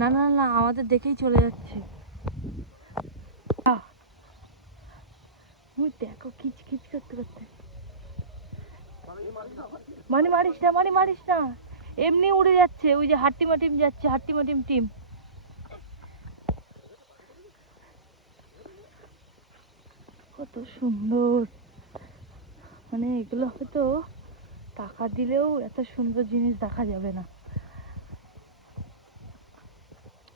না না না, আমাদের দেখেই চলে যাচ্ছে। দেখো কিচ কিচ করতে করতে। মানে মারিস না, মানে মারিস না, এমনি উড়ে যাচ্ছে। ওই যে হাট্টিমা টিম যাচ্ছে, হাট্টিমা টিম। কত সুন্দর, মানে এগুলো হয়তো টাকা দিলেও এত সুন্দর জিনিস দেখা যাবে না।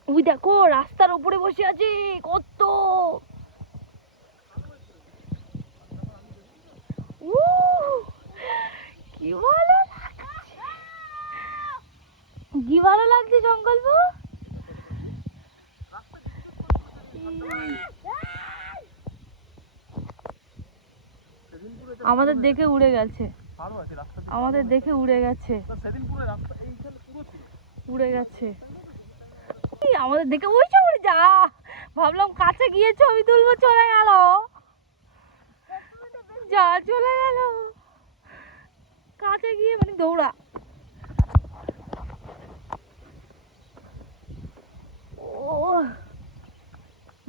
ওই দেখো রাস্তার উপরে বসে আছে কত, কি ভালো লাগছে, কি ভালো লাগছে সংকল্প। আমাদের দেখে উড়ে গেছে, আমাদের দেখে উড়ে গেছে, উড়ে গেছে আমাদের দেখে। ওই উড়ে যা, ভাবলাম কাছে গিয়ে ছবি তুলবো, চলে গেল, যা চলে গেল কাছে গিয়ে, মানে দৌড়া। ও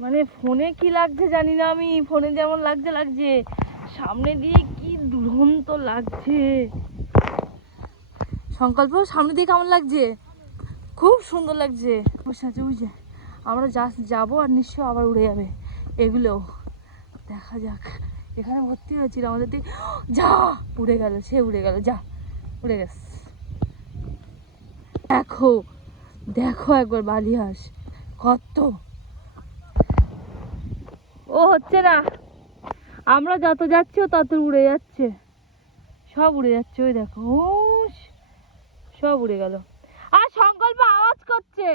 মানে ফোনে কি লাগছে জানি না আমি, ফোনে যেমন লাগছে সামনে দিয়ে কি দুরন্ত লাগছে। সংকল্প সামনে দিয়ে কেমন লাগছে? খুব সুন্দর লাগছে। বসে আছে ওই যে, আমরা জাস্ট যাবো আর নিশ্চয় আবার উড়ে যাবে এগুলো, দেখা যাক। এখানে ভর্তি হয়েছিল আমাদের দিকে, যা উড়ে গেল, সে উড়ে গেল, যা উড়ে গেছে। দেখো দেখো একবার বালি হাঁস কত, ও হচ্ছে না, আমরা যত যাচ্ছি ও তত উড়ে যাচ্ছে, সব উড়ে যাচ্ছে। ওই দেখো সব উড়ে গেল। আর সংকল্প আওয়াজ করছে,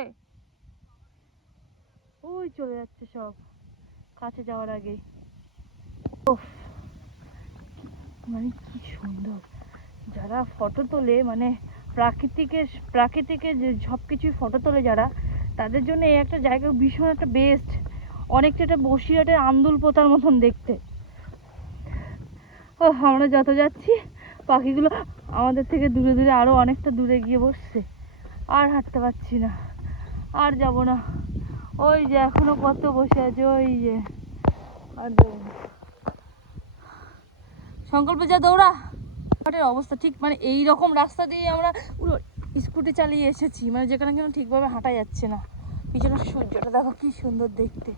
ওই চলে যাচ্ছে সব কাছে যাওয়ার আগে। মানে কি সুন্দর, যারা ফটো তোলে, মানে প্রাকৃতিকের যে সব কিছুই ফটো তোলে যারা, তাদের জন্য এই একটা জায়গা ভীষণ একটা বেস্ট। অনেকটা একটা বসিরহাটের আন্দুল পোতার মতন দেখতে। ও আমরা যত যাচ্ছি পাখিগুলো আমাদের থেকে দূরে দূরে, আরো অনেকটা দূরে গিয়ে বসছে। আর হাঁটতে পারছি না, আর যাব না। ওই যে এখনো কত বসে আছে, ওই যে। আর সংকল্প যা দৌড়া। অবস্থা ঠিক মানে এই রকম রাস্তা দিয়ে আমরা পুরো স্কুটি চালিয়ে এসেছি, মানে যেখানে কিন্তু ঠিকভাবে হাঁটা যাচ্ছে না। পিছনে সূর্যটা দেখো কি সুন্দর দেখতে,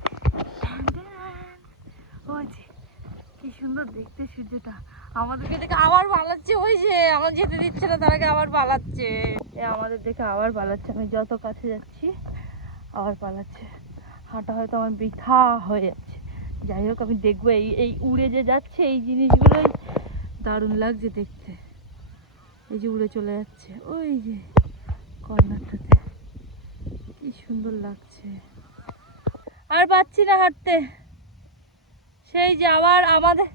কি সুন্দর দেখতে সূর্যটা। আমাদেরকে দেখে আবার পালাচ্ছে, ওই যে আমার যেতে দিচ্ছে না, তার আগে আবার পালাচ্ছে। আমাদের দেখে আবার পালাচ্ছে, আমি যত কাছে যাচ্ছি আবার পালাচ্ছে। হাঁটা হয়তো আমার বৃথা হয়ে যাচ্ছে। যাই হোক আমি দেখবো, এই উড়ে যে যাচ্ছে এই জিনিসগুলোই দারুণ লাগছে দেখতে। এই যে উড়ে চলে যাচ্ছে ওই যে কর্নারটাতে, কি সুন্দর লাগছে। আর পাচ্ছি না হাঁটতে, সেই যে আবার আমাদের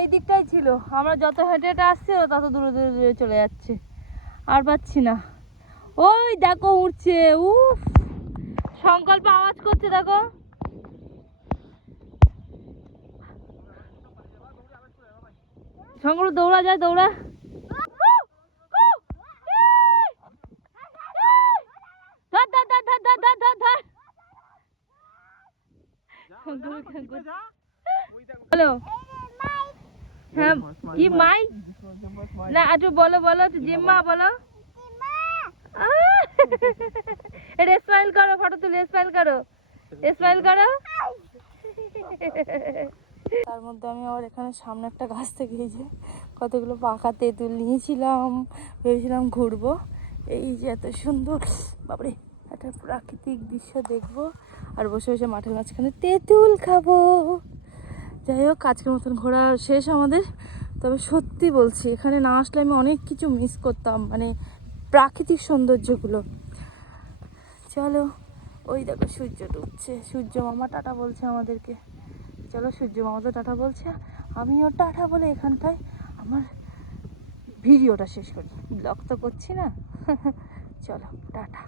এই দিকটাই ছিল, আমরা যত হেঁটে হেঁটে আসছি ও তত দূরে দূরে দূরে চলে যাচ্ছে। আর পাচ্ছি না। ওই দেখো উঠছে, উফ সংকল্প আওয়াজ করছে দেখো। সংকল্প দৌড়া যায়, দৌড়া। হ্যালো, হ্যাঁ কি মাই না, একটু বলো বলো, জিম্মা বলো। এটা স্মাইল করো, ফটো তুলে স্মাইল করো, স্মাইল করো। তার মধ্যে আমি আবার এখানে সামনে একটা গাছ থেকে এই যে কতগুলো পাকা তেঁতুল নিয়েছিলাম, ভেবেছিলাম ঘুরবো। এই যে এত সুন্দর, বাপরে একটা প্রাকৃতিক দৃশ্য দেখবো আর বসে বসে মাঠের মাঝখানে তেঁতুল খাবো। যাই হোক আজকের মতন ঘোরা শেষ আমাদের। তবে সত্যি বলছি, এখানে না আসলে আমি অনেক কিছু মিস করতাম, মানে প্রাকৃতিক সৌন্দর্যগুলো। চলো, ওই দেখো সূর্য ডুবছে, সূর্য মামা টাটা বলছে আমাদেরকে। চলো, সূর্য মামা তো টাটা বলছে, আমিও টাটা বলে এখানটায় আমার ভিডিওটা শেষ করি। ব্লগ তো করছি না। চলো টাটা।